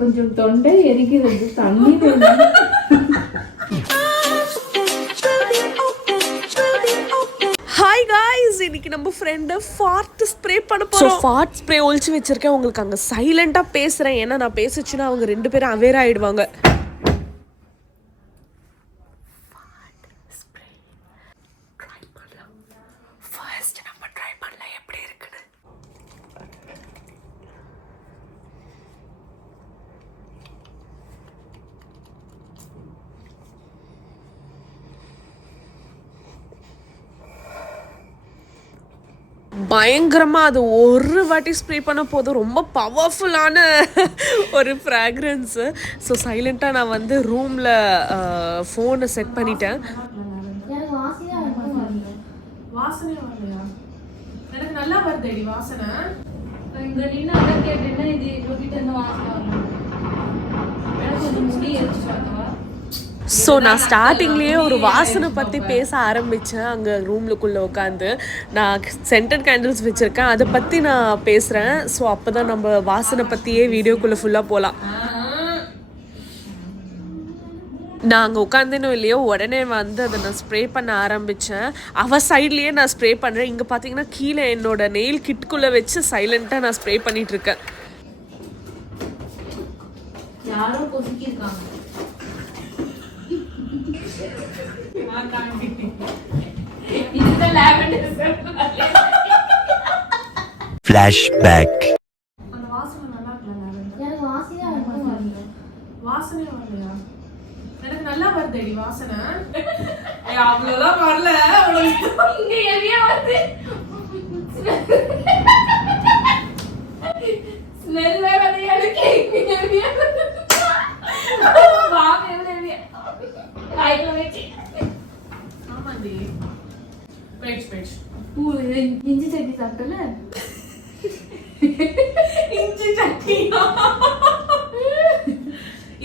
கொஞ்சம் தொண்டை எரிக்கிறது, தண்ணி வேணும். ஹாய் காய்ஸ், இன்னைக்கு நம்ம ஃப்ரெண்டு ஃபார்ட் ஸ்ப்ரே பண்ண போறோம். ஃபார்ட் ஸ்ப்ரே ஒளிச்சு வச்சிருக்கேன். உங்களுக்கு அங்க சைலண்டா பேசுறேன், ஏன்னா நான் பேசுச்சுன்னா அவங்க ரெண்டு பேரும் அவேர் ஆயிடுவாங்க. பயங்கரமாக அது ஒரு வாட்டி ஸ்ப்ரே பண்ண போதும், ரொம்ப பவர்ஃபுல்லான ஒரு ஃப்ராக்ரன்ஸு. ஸோ சைலண்ட்டாக நான் வந்து ரூமில் ஃபோனை செட் பண்ணிட்டேன். வாசனை வரலையா? எனக்கு நல்லா வருது வாசனை. இங்க நின்று அதை கேட்டேன்னா இது வீட்டு இருந்து வாசனை வரணும். எனக்கு கொஞ்சம் முடி எரிச்சு வரவா. ஸோ நான் ஸ்டார்டிங்லேயே ஒரு வாசனை பற்றி பேச ஆரம்பித்தேன். அங்கே ரூம்லுக்குள்ளே உட்காந்து நான் சென்டட் கேண்டில்ஸ் வச்சுருக்கேன், அதை பற்றி நான் பேசுகிறேன். ஸோ அப்போ தான் நம்ம வாசனை பற்றியே வீடியோக்குள்ளே ஃபுல்லாக போகலாம். நான் அங்கே உட்காந்துன்னு இல்லையோ உடனே வந்து அதை நான் ஸ்ப்ரே பண்ண ஆரம்பித்தேன். அவள் சைட்லேயே நான் ஸ்ப்ரே பண்ணுறேன். இங்கே பார்த்தீங்கன்னா கீழே என்னோட நெயில் கிட்குள்ளே வச்சு சைலண்ட்டாக நான் ஸ்ப்ரே பண்ணிகிட்ருக்கேன். யாரோ கொசுக்கிருக்காங்க. Flashback. அந்த வாசனை நல்லா இருக்குல்ல? எனக்கு வாசனையா வரணும். வாசனை வரலையா? எனக்கு நல்லா வருது வாசனை. அவ்வளவுதான் வரல. இங்க ஹெவியா வருது. ஸ்மெல் வரது எனக்கு ஹெவியா. வாங்க ஹெவியா. கையில வெச்சி. ஆமாண்டி. வெயிட். இஞ்சி சட்னி சாப்பிட்டல? இஞ்சி சட்னி.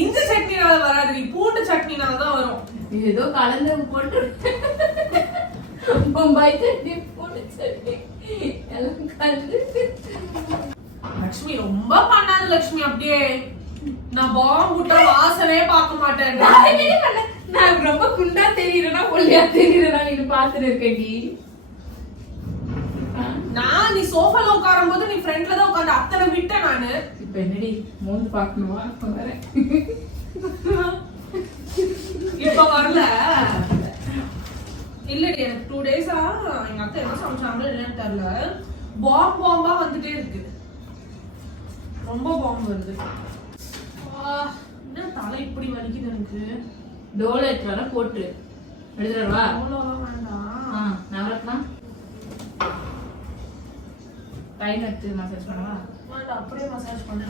இஞ்சி சட்னினால வராது, பூண்டு சட்னினால தான் வரும். ஏதோ கலந்து போட்டு பம்பாய் சட்னி, பூண்டு சட்னி எல்லாம் கலந்து. லட்சுமி ரொம்ப பண்ணாத லட்சுமி. அப்படியே நான் பாம்பு விட்டா வாசனையே பார்க்க மாட்டேன். நான் ரொம்ப குண்டா தெரியுறேனா ஒல்லியா தெரியுறேனா நீ பாத்துட்டு இருக்கடி. நான் நீ சோஃபால உட்காரும் போது நீ ஃப்ரண்ட்ல தான் உட்கார்ந்து அத்தனை விட்டேன் நானு. இப்ப என்னடி மூந்து பாக்கணுமா? வரேன். இப்ப வரல. இல்லடி, எனக்கு 2 டேஸா எங்க அத்தை என்ன சமைச்சாங்களோ இல்லன்னு தெரியல, பாம்பா வந்துட்டே இருக்கு. ரொம்ப பாம்பு வருது. என்ன தலை இப்படி வலிக்குது எனக்கு. டோல் எடுத்துறா போட்டு எடுத்துறவா? அவ்வளோலாம் வேண்டாம். நவரத்னா டைம் எடுத்து மசாஜ் பண்ணவா? வேண்டாம், அப்படியே மசாஜ் பண்ணு.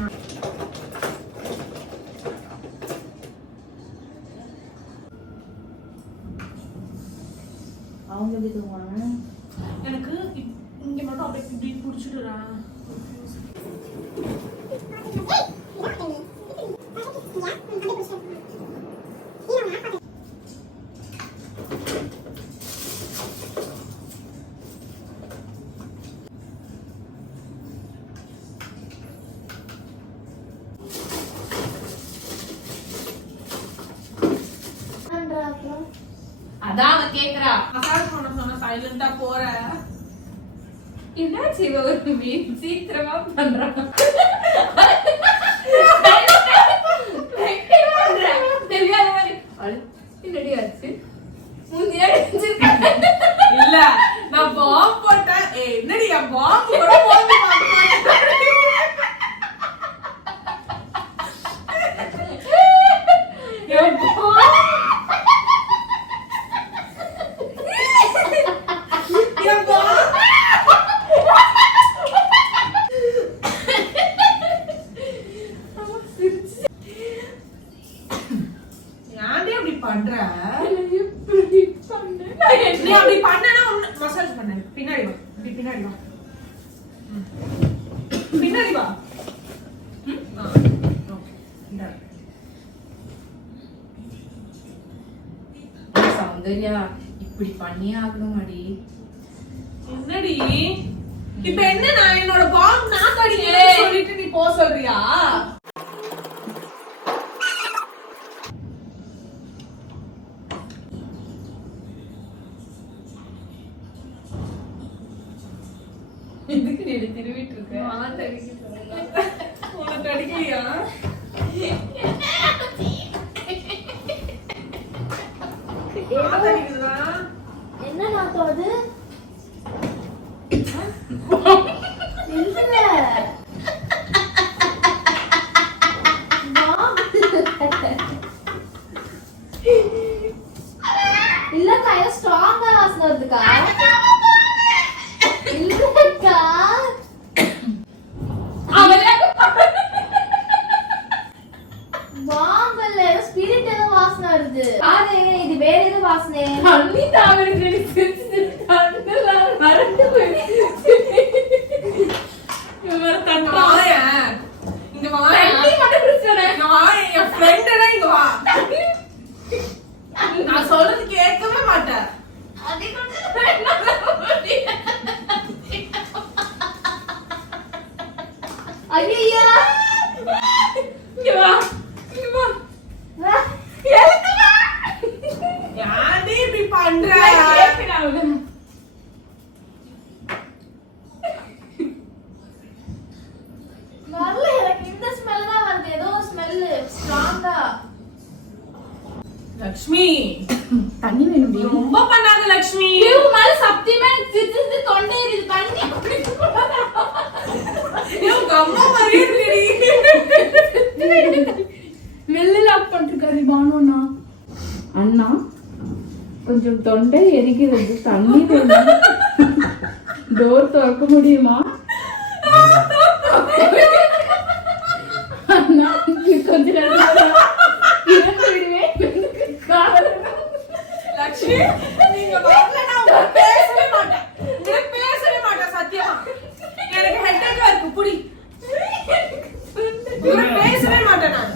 அவங்க எப்படி தூங்குவாங்க? எனக்கு இங்க மட்டும் அப்படியே இப்படி பிடிச்சிடுறேன். அதான் அவ கேக்குறா. மசாஜ் பண்ண சொன்ன சைலண்டா போற. என்னாச்சு இவ ஒரு சீக்கிரமா பண்றா. தெரியாத மாதிரி என்னடி ஆச்சு? மூஞ்சியா அடிச்சிருக்க. இல்ல, நான் பாம்பு போட்டேன். என்னடி பாம்பு கூட போட்டு பண்ற. நீ அப்படி பண்ணனா மசாஜ் பண்ணு. பின்னாடி வா, இப்படி பின்னாடி வா, பின்னாடி வா. சௌந்தர்யா இப்படி பண்ணியே ஆகணும் அடி. என்னடி இப்ப என்ன? நான் என்னோட பாம்பு நான் கடிக்கிறேன்னு சொல்லிட்டு நீ போ சொல்றியா? என்ன நாத்தம் அது? இல்லக்கா ஏதோ ஸ்ட்ராங்கா வாசனை வருதுக்கா. இல்லக்கா வாங்கல ஏதோ ஸ்பிரிட் ஏதோ வாசனை வருது. இது வேற ஏதோ வாசனை. அண்ணி தாவருக்கு சிரிச்சு கண்ணல மறந்து போயிடுச்சு. இங்க வா என் ஃப்ரெண்டா இங்க வா. நான் சொல்றது கேட்கவே மாட்டேன். ஐயா இங்க வா யாரு இப்படி பண்ற? வரல எனக்கு இந்த ஸ்மெல் தான் வருது. ஏதோ ஸ்மெல் ஸ்ட்ராங்கா. லக்ஷ்மி தண்ணி வேணும். ரொம்ப பண்ணாத லக்ஷ்மி. மேல சத்தியமா சிரிச்சு தொண்டை எரியுது. தண்ணி அம்மா மாதிரியே இருக்கடி. மெல்ல லாக் பண்ணிருக்காரு பானுண்ணா. அண்ணா கொஞ்சம் தொண்டை எரிக்கிறது, தண்ணி வேணும். டோர் திறக்க முடியுமா அண்ணா? கொஞ்ச நேரம் லக்ஷ்மி நீங்க வரலனா நான் பேசவே மாட்டேன். நான் பேசவே மாட்டேன் சத்தியமா. எனக்கு ஹெட்டேக்கா இருக்கு புடி. நான் பேசவே மாட்டேன் நான்.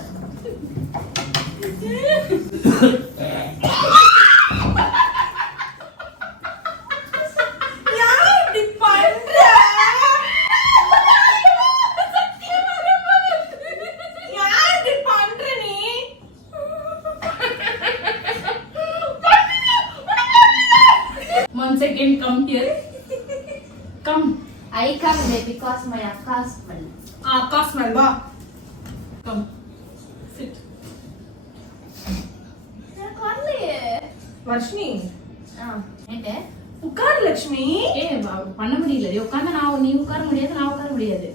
யார் இப்படி பண்ற? யார் இப்படி பண்ற நீ? One second, come here. Come. I come there because my akka smell. Akka smell va. Come. Sit. நான் வரலையே. வர்ஷினி என்ன? உட்காரு லக்ஷ்மி. பண்ண முடியல. உட்கார்ந்து நீ உட்கார முடியாது, நான் உட்கார முடியாது.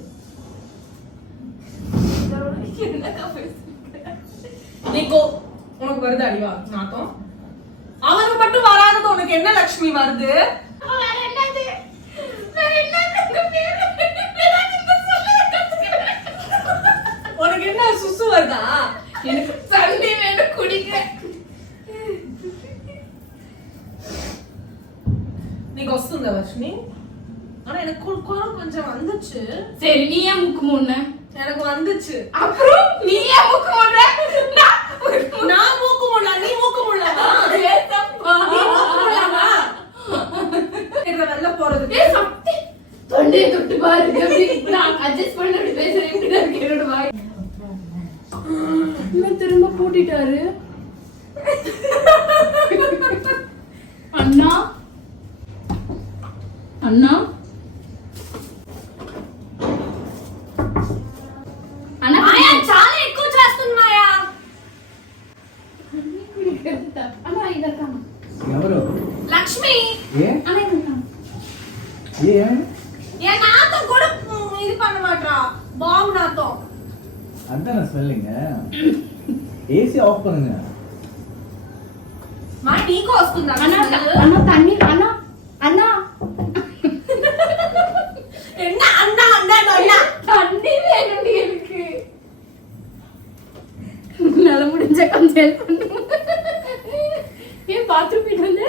நீக்கோ உனக்கு வருது அடிவா நாத்தம். அவனுக்கு மட்டும் வராதது உனக்கு என்ன லக்ஷ்மி வருது? உனக்கு என்ன சுசு வருதா? எனக்கு தண்ணி வேணும் குடிக்க. నీకు వస్తుందా వర్షిని? ஆனா எனக்கு கொஞ்சம் வந்துச்சு. சரி நீ ஏன் முக்கு முன்ன? எனக்கு வந்துச்சு. அப்புறம் நீ ஏன் முக்கு முன்ன? நான் மூக்கு முள்ள, நீ மூக்கு முள்ளவா? ஏத்தப்பா. நீ மூக்கு முள்ளவா? இதுல வெல்ல போறது. ஏய் சக்தி தொண்டையை தொட்டு பாரு. எப்படி நான் அட்ஜஸ்ட் பண்ணி அப்படி பேசுறேன். இப்படி தான் இருக்கு என்னோட வாய். இன்னும் திரும்ப பூட்டிட்டாரு. அண்ணா அண்ணா అన్న మాయా చాలా ఎక్కువ చేస్తుంది మాయా. అన్న ఇదక్క ఎవరు? లక్ష్మి. ఏ అన్న ఇదక్క ఏ ఏ నాతో కూడా ఇది பண்ண மாட்டா. பாம் நாతో. அதான ஸ்மெல்லிங். ஏசி ஆஃப் பண்ணுங்க. మా నీకు వస్తుందా? అన్న తన్ని అన్న అన్న என்ன அண்ணா அண்ணா அண்ணா தண்ணி வேணும்டி எனக்கு. நல்ல முடிஞ்ச கொஞ்சம் ஹெல்ப் பண்ணு. ஏன் பாத்ரூம் போயிட்டு வந்து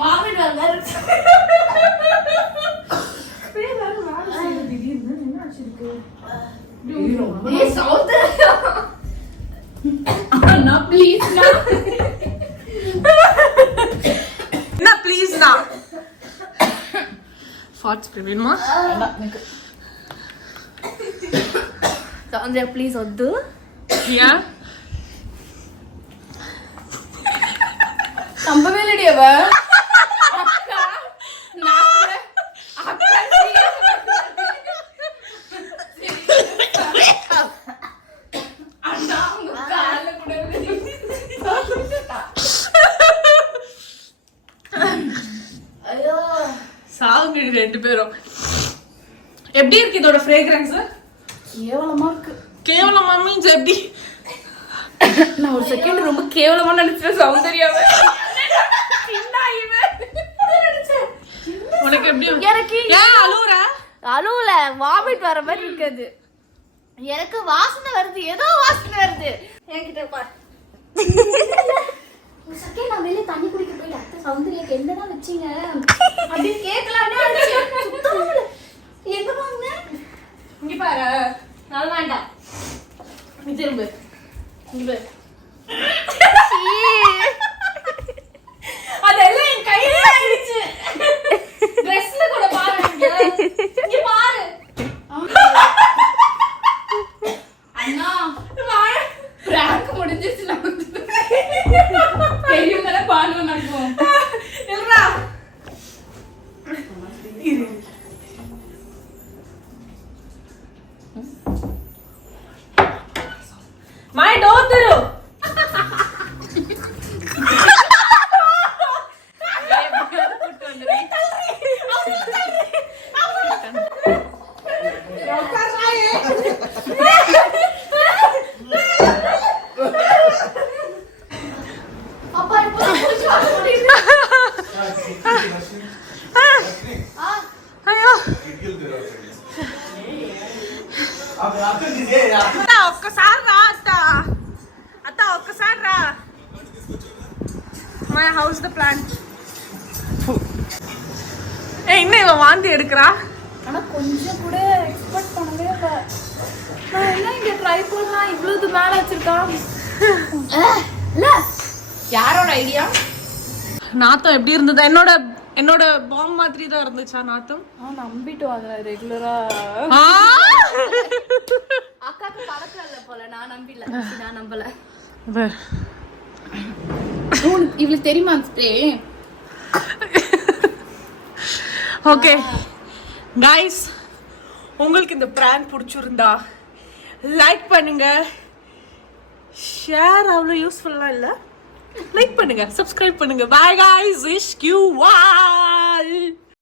வாமிட் வந்தாரு. திடீர்னு என்ன ஆச்சிருக்கு? ஏய் சௌந்தர்யா அண்ணா ப்ளீஸ் என்ன ப்ளீஸ் நான் ஃபாட்ஸ் பிரவீன்மா சௌந்தர்யா ப்ளீஸ் వద్దు யா நம்பவே இல்லடி அவ அக்கா நான் அக்கா அண்ணா உங்க கால்ல கூட ஐயோ சாவுங்க ரெண்டு பேரும். எப்படி இருக்கு இதோட ஃப்ரேக்ரன்ஸ்? கேவலமா இருக்கு. கேவலமா மீன்ஸ் எப்படி? நான் ஒரு செகண்ட் ரொம்ப கேவலமா நினைச்சேன் சௌந்தர்யாவை. உனக்கு எப்படி எனக்கு ஏன் அழுவுற? அழுவல வாமிட் வர மாதிரி இருக்குது. எனக்கு வாசனை வருது, ஏதோ வாசனை வருது. என்கிட்ட பாரு. ஒரு செகண்ட் நான் வெளியே தண்ணி குடிக்க போய் அத்தை சௌந்தர்யாக்கு என்னடா வச்சீங்க அப்படின்னு கேட்கலான்னு எங்க வாங்க இங்க பாரு. நல்ல வேண்டாம், நீ திரும்ப இங்க பாரு. அதெல்லாம் என் கையில ஆயிடுச்சு. ட்ரெஸ்ல கூட பாரு, இங்க பாரு. அண்ணா பிராங்க் முடிஞ்சிருச்சு. நமக்கு தெரியும் தானே பாடு நடக்கும். இல்லடா மை டோர் தரு அப்பா இப்போ புடிச்சு வர முடியுது. అయ్యో అక్క ఒక్కసారి రా అత్త ఒక్కసారి రా. My house the plan. இன்னும் இவன் வாந்தி எடுக்கிறா. ஆனா கொஞ்சம் கூட எக்ஸ்பெக்ட் பண்ணவே இல்லை. நான் என்ன இங்க ட்ரை பண்ணா இவ்வளவு மேல வச்சிருக்கான். இல்ல யாரோட ஐடியா? நாத்தம் எப்படி இருந்தது? என்னோட பாம் மாதிரி தான் இருந்துச்சா நாத்தம்? நம்பிட்டு வாங்க ரெகுலரா. அக்காக்கு பழக்கம் இல்ல போல. நான் நம்பல. இவளுக்கு தெரியுமா ஸ்ப்ரே? ஓகே கைஸ், உங்களுக்கு இந்த பிராங்க் பிடிச்சிருந்தா லைக் பண்ணுங்க. ஷேர் அவ்வளோ யூஸ்ஃபுல்லாக இல்லை. லைக் பண்ணுங்க, சப்ஸ்கிரைப் பண்ணுங்க. Bye guys, wish you all.